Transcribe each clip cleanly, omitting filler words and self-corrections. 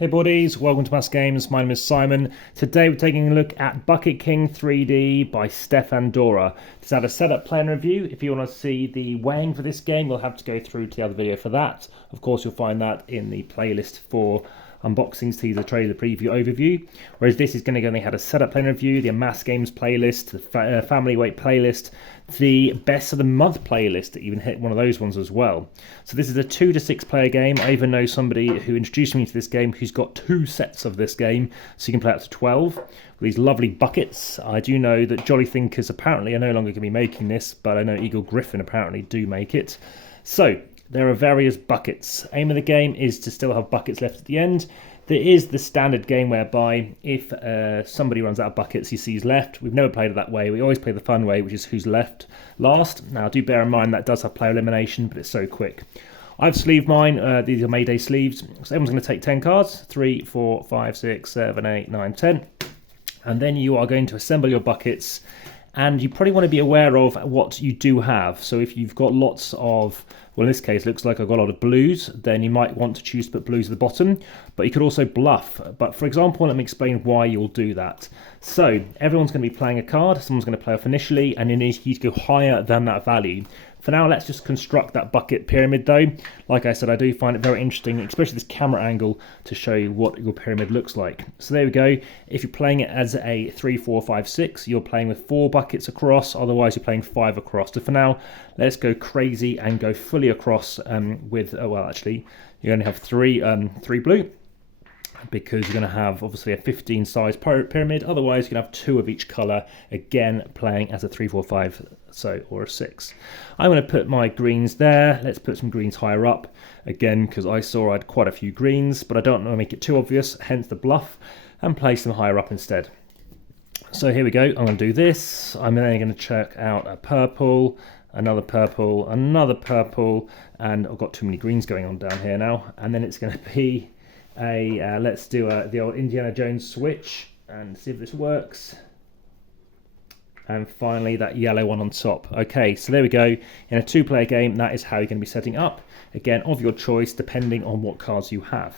Hey buddies, welcome to AmassGames. My name is Simon. Today we're taking a look at Bucket King 3D by Stefan Dora. This had a setup plan review. If you want to see the weighing for this game, you'll have to go through to the other video for that. Of course, you'll find that in the playlist for unboxings, teaser, trailer, preview, overview. Whereas this is going to go, they had a setup plan review, the AmassGames playlist, the family weight playlist, the best of the month playlist, that even hit one of those ones as well. So this is a 2 to 6 player game. I even know somebody who introduced me to this game who's got 2 sets of this game, so you can play up to 12 with these lovely buckets. I do know that Jolly Thinkers apparently are no longer going to be making this, but I know Eagle Griffin apparently do make it. So there are various buckets. Aim of the game is to still have buckets left at the end. There is the standard game whereby if somebody runs out of buckets, he sees left. We've never played it that way. We always play the fun way, which is who's left last. Now, do bear in mind that does have player elimination, but it's so quick. I've sleeved mine. These are Mayday sleeves. So everyone's going to take 10 cards. 3, 4, 5, 6, 7, 8, 9, 10. And then you are going to assemble your buckets. And you probably want to be aware of what you do have. So if you've got lots of, well, in this case, it looks like I've got a lot of blues, then you might want to choose to put blues at the bottom, but you could also bluff. But for example, let me explain why you'll do that. So everyone's going to be playing a card, someone's going to play off initially, and you need to go higher than that value. For now, let's just construct that bucket pyramid though. Like I said, I do find it very interesting, especially this camera angle, to show you what your pyramid looks like. So there we go. If you're playing it as a 3, 4, 5, 6, you're playing with 4 buckets across, otherwise you're playing 5 across. So for now, let's go crazy and go fully across with, well actually, you only have 3 blue, because you're going to have obviously a 15 size pyramid, otherwise you can have 2 of each colour, again playing as a 3, 4, 5, so, or a 6. I'm going to put my greens there. Let's put some greens higher up, again because I saw I had quite a few greens, but I don't want to make it too obvious, hence the bluff, and place them higher up instead. So here we go, I'm going to do this. I'm then going to check out a purple, another purple, another purple, and I've got too many greens going on down here now, and then it's going to be a let's do the old Indiana Jones switch and see if this works. And finally that yellow one on top. Okay, so there we go. In a 2-player game, that is how you're going to be setting up. Again, of your choice, depending on what cards you have.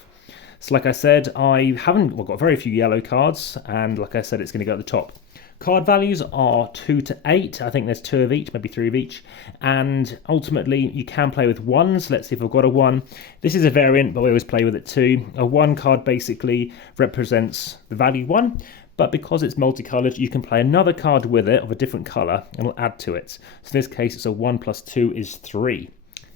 So like I said, I haven't, well, got very few yellow cards, and like I said, it's going to go at the top. Card values are 2 to 8. I think there's 2 of each, maybe 3 of each. And ultimately, you can play with 1s. Let's see if I've got a 1. This is a variant, but we always play with it too. A 1 card basically represents the value 1. But because it's multicolored, you can play another card with it of a different color, and it'll add to it. So in this case, it's a 1 plus 2 is 3.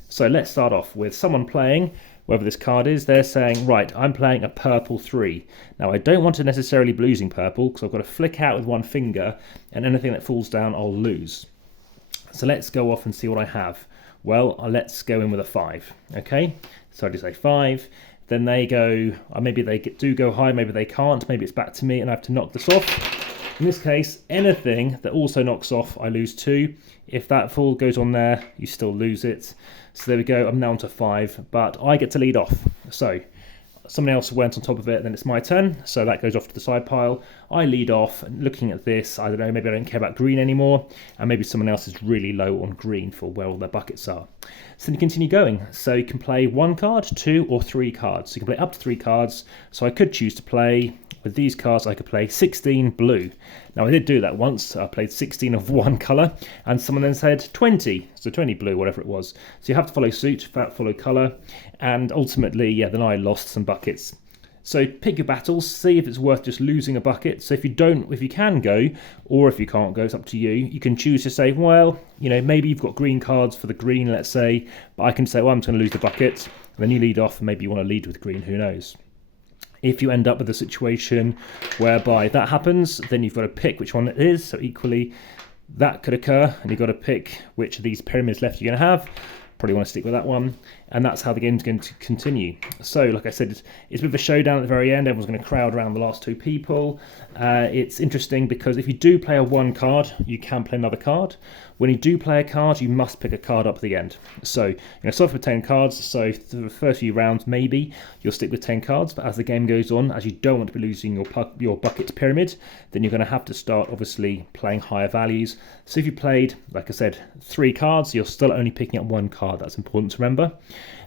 So let's start off with someone playing, whoever this card is, they're saying, right, I'm playing a purple 3. Now, I don't want to necessarily be losing purple, because I've got to flick out with one finger, and anything that falls down, I'll lose. So let's go off and see what I have. Well, let's go in with a 5, okay? So I just say 5. Then they go, maybe they do go high, maybe they can't, maybe it's back to me, and I have to knock this off. In this case, anything that also knocks off, I lose 2. If that fall goes on there, you still lose it. So there we go, I'm now on to 5, but I get to lead off. So somebody else went on top of it, then it's my turn, so that goes off to the side pile. I lead off, and looking at this, I don't know, maybe I don't care about green anymore, and maybe someone else is really low on green for where all their buckets are. So then you continue going. So you can play 1 card, 2 or 3 cards. So you can play up to 3 cards. So I could choose to play, with these cards, I could play 16 blue. Now I did do that once. I played 16 of one colour, and someone then said 20. So 20 blue, whatever it was. So you have to follow suit, follow colour, and ultimately, yeah, then I lost some buckets. So pick your battles, see if it's worth just losing a bucket. So if you can go, or if you can't go, it's up to you. You can choose to say, well, you know, maybe you've got green cards for the green, let's say, but I can say, well, I'm just going to lose the bucket. And then you lead off, and maybe you want to lead with green, who knows. If you end up with a situation whereby that happens, then you've got to pick which one it is. So equally, that could occur, and you've got to pick which of these pyramids left you're going to have. Probably want to stick with that one, and that's how the game's going to continue. So, like I said, it's a bit of a showdown at the very end. Everyone's going to crowd around the last 2 people. It's interesting because if you do play a 1 card, you can play another card. When you do play a card, you must pick a card up at the end. So, start with 10 cards. So, for the first few rounds, maybe you'll stick with 10 cards. But as the game goes on, as you don't want to be losing your bucket pyramid, then you're going to have to start, obviously, playing higher values. So, if you played, like I said, 3 cards, you're still only picking up 1 card. That's important to remember.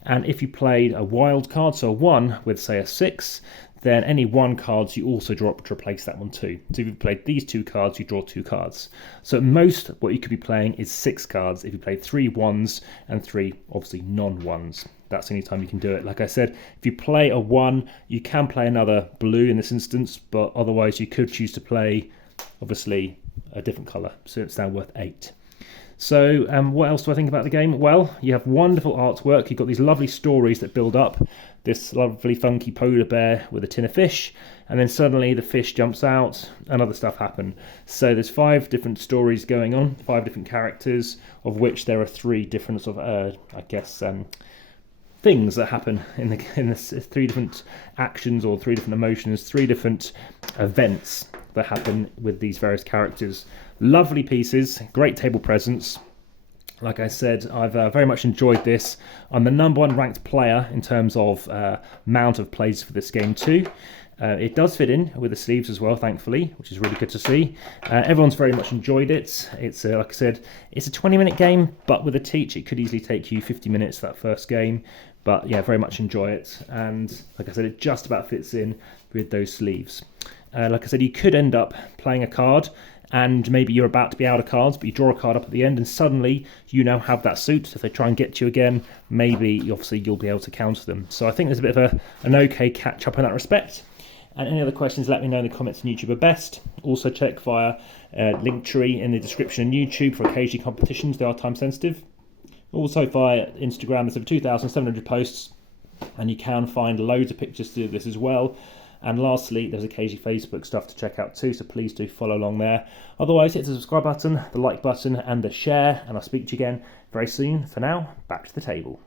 And if you played a wild card, so a 1 with say a 6, then any 1 cards you also draw up to replace that one too. So if you played these 2 cards, you draw 2 cards. So at most, what you could be playing is 6 cards if you played 3 1s and 3 obviously non-1s. That's the only time you can do it. Like I said, if you play a 1, you can play another blue in this instance, but otherwise you could choose to play obviously a different colour, so it's now worth 8. So what else do I think about the game? Well, you have wonderful artwork. You've got these lovely stories that build up. This lovely funky polar bear with a tin of fish, and then suddenly the fish jumps out and other stuff happen. So there's 5 different stories going on, 5 different characters, of which there are 3 different sort of, things that happen in this 3 different actions or 3 different emotions, 3 different events that happen with these various characters. Lovely pieces, great table presence. Like I said, I've very much enjoyed this. I'm the #1 ranked player in terms of amount of plays for this game too. It does fit in with the sleeves as well, thankfully, which is really good to see. Everyone's very much enjoyed it. It's, like I said, it's a 20-minute game, but with a teach, it could easily take you 50 minutes that first game. But yeah, very much enjoy it. And like I said, it just about fits in with those sleeves. Like I said, you could end up playing a card and maybe you're about to be out of cards, but you draw a card up at the end and suddenly you now have that suit. So if they try and get you again, maybe obviously you'll be able to counter them. So I think there's a bit of an okay catch up in that respect. And any other questions, let me know in the comments on YouTube are best. Also check via Linktree in the description on YouTube for occasionally competitions. They are time sensitive. Also via Instagram, there's over 2,700 posts and you can find loads of pictures to do this as well. And lastly, there's occasionally Facebook stuff to check out too, so please do follow along there. Otherwise, hit the subscribe button, the like button and the share, and I'll speak to you again very soon. For now, back to the table.